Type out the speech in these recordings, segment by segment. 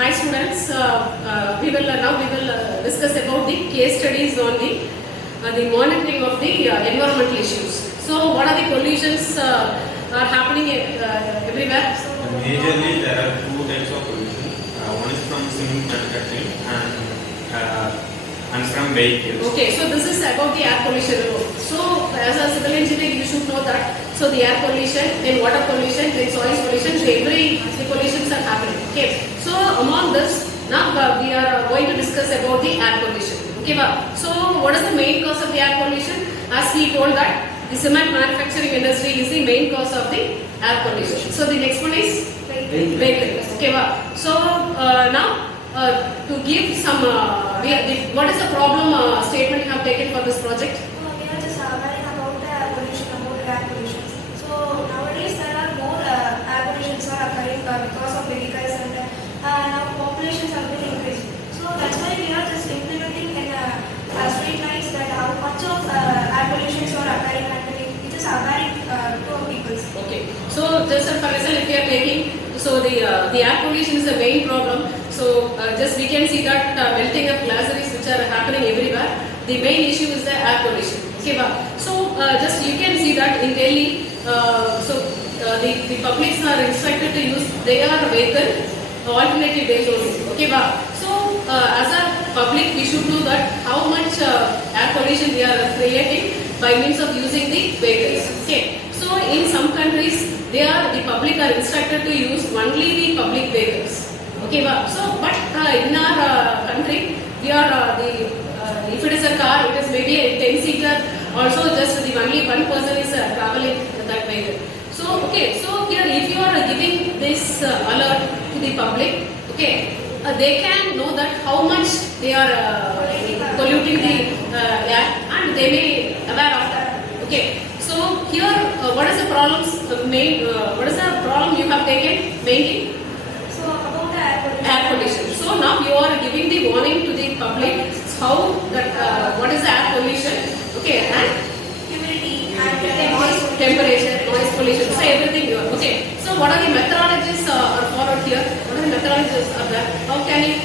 Hi students, we will discuss about the case studies on the monitoring of the environmental issues. So what are the pollutions are happening everywhere? Majorly there are two types of pollution. One is from cement manufacturing and from vehicles. Okay, so this is about the air pollution. So as a civil engineer you should know that. So the air pollution, then water pollution, then soil pollution, so the pollutions are happening. Okay, so among this, now we are going to discuss about the air pollution. Okay, so what is the main cause of the air pollution? As we told that the cement manufacturing industry is the main cause of the air pollution. So the next one is vehicles. Okay, so now to give some, what is the problem statement you have taken for this project? We are just learning about pollution, about air pollution. So nowadays there are more air pollutions are occurring because of vehicles and now populations have been increased. So that's why we are just implementing in street lights that how much of air pollutions are occurring and it is occurring to people. Okay, so just for example, if we are taking, so the air pollution is a main problem. So just we can see that melting of glaciers which are happening everywhere. The main issue is the air pollution. Okay, so just you can see that in Delhi, the publics are instructed to use their vehicle alternative days only. Okay, so as a public we should know that how much air pollution we are creating by means of using the vehicles. Okay, so in some countries the public are instructed to use only the public vehicles. Okay, so but in our country we are if it is a car, it is maybe a 10-seater. Also, just the only one person is traveling that vehicle. So okay, so here if you are giving this alert to the public, okay, they can know that how much they are polluting the air, and they may aware of that. Okay, so here what is the problems what is the problem you have taken mainly? So about the Air pollution. So now you are giving the warning to the public how that what is the air pollution, okay, and humidity and noise temperature, noise pollution, so everything you are, okay. So what are the methodologies are followed here? What are the methodologies are there? How can you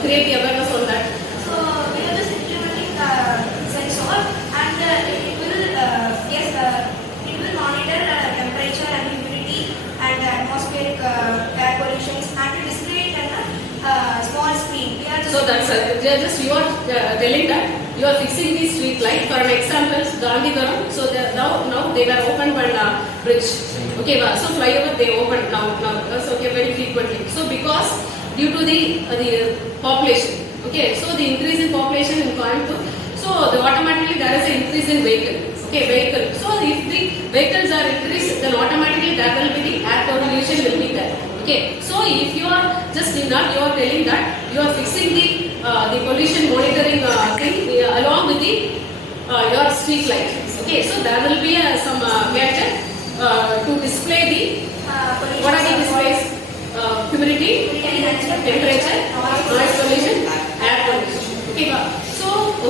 create the awareness on that? So we are just implementing sensor and it will monitor temperature and humidity and atmospheric air pollutions and to display it on a small screen. We are just So that's just you are telling that you are fixing the street light. For an example, Gandhipuram. So now they were opened one bridge. Okay, so flyover they opened now. So okay, very frequently. So because due to the population, okay, so the increase in population in Coimbatore, so automatically there is an increase in vehicle. Okay, vehicle. So if the vehicles are increased, then automatically there will be the air pollution will be there. Okay, so if you are just in that, you are telling that you are fixing the pollution monitoring thing along with the your street light. Okay, so there will be some gadget to display the what are the displays? Humidity, temperature, noise pollution, air pollution.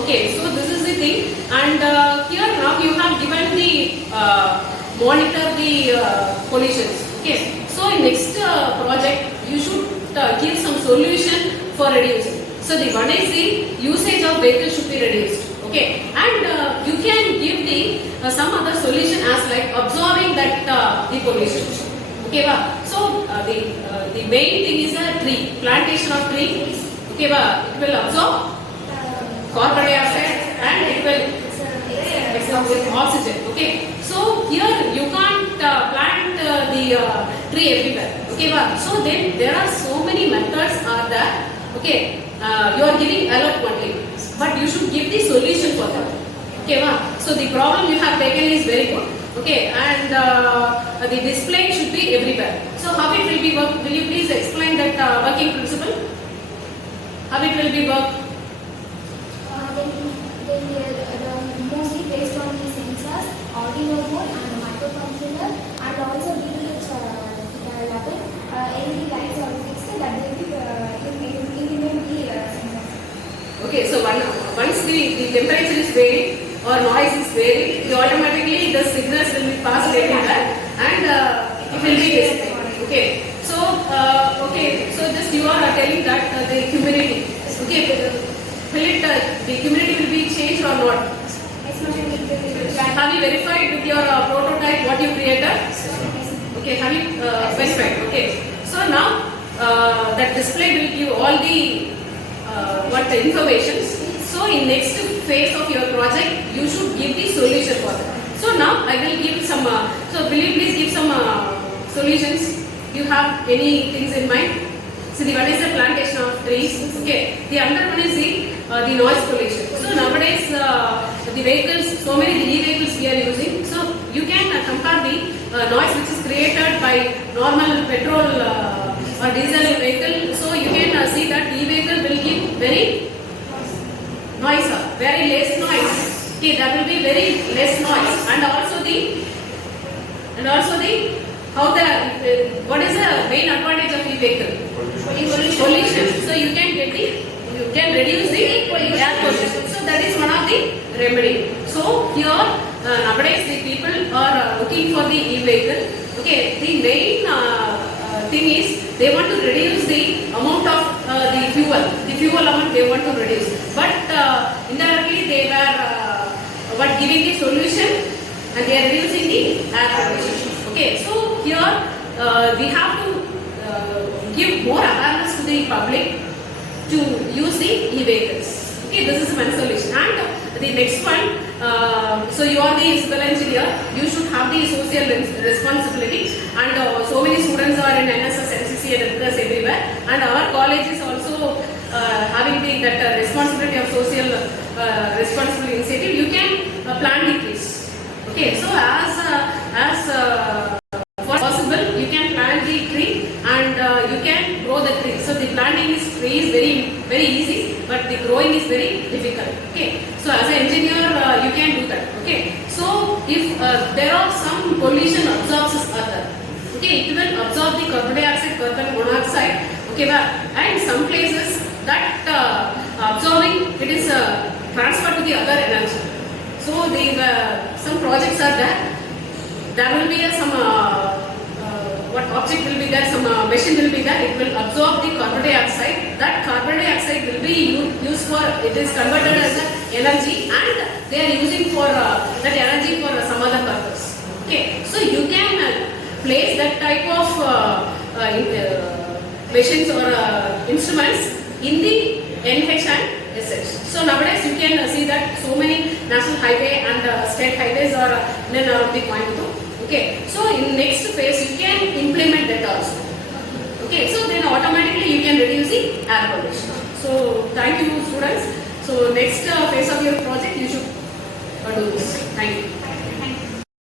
Okay, so this is the thing, and here now you have given the monitor the pollutions. Okay, so in next project you should give some solution for reducing. So the one is the usage of vehicles should be reduced. Okay, and you can give the some other solution as like absorbing that the pollution. Okay, so the main thing is a tree, plantation of trees. Okay, it will absorb carbon dioxide and it will absorb oxygen. Okay, so here you can't plant the tree everywhere. Okay, so then there are so many methods are there. Okay, you are giving alert only, but you should give the solution for that. Okay, so the problem you have taken is very good. Okay, and the display should be everywhere. So how it will be work? Will you please explain that working principle? How it will be work? Mostly based on the sensors, Arduino board and microcontroller, and also DTH level, LED lights are fixed that they will implement the sensors. Okay, so once the temperature is varying or noise is varying, automatically the signals will be passed everywhere and it will be displayed. Okay, so just you you are telling that the humidity. Okay, will it the humidity will be changed or not? Have you verified with your prototype what you created? Okay, have you verified? Okay, so now that display will give all the what the information. So in next phase of your project, you should give the solution for that. So now I will give some. So will you please give some solutions? Do you have any things in mind? So the one is the plantation of trees. Okay. The other one is the noise pollution. So nowadays the vehicles, so many e-vehicles we are using. So you can compare the noise which is created by normal petrol or diesel vehicle. So you can see that e-vehicle will give very noise, very less noise. Okay, that will be very less noise, and also the how the what is the main advantage of e-vehicle? Pollution. So you can reduce the air pollution. So that is one of the remedy. So here nowadays the people are looking for the e-vehicle. Okay, the main thing is they want to reduce the amount of the fuel amount they want to reduce, but indirectly they were giving the solution and they are reducing the air pollution. Okay, so here we have to give more awareness to the public to use the e-vehicles. Okay, this is one solution. And the next one, so you are the civil engineer, you should have the social responsibility, and so many students are in NSS, NCC and others everywhere, and our college is also having that responsibility of social responsibility initiative. You can plant the trees. Okay, so as possible, you can plant the tree and you can grow the tree. So the planting is very easy, but the growing is very difficult. Okay, so as an engineer you can do that. Okay, so if there are some pollution absorbers are there, okay, it will absorb the carbon dioxide, carbon monoxide. Okay, and some places that absorbing it is transferred to the other energy. So some projects are there. There will be some what object will be there, some machine will be there, it will absorb the carbon dioxide. That carbon dioxide will be used for, it is converted as energy, and they are using for that energy for some other purpose. Okay, so you can place that type of machines or instruments in the NH and SH. So nowadays you can see that so many national highway and state highways are in and around the Coimbatore. Okay, so in next phase you can implement that also. Okay, so then automatically you can reduce the air pollution. So thank you students. So next phase of your project you should do this. Thank you.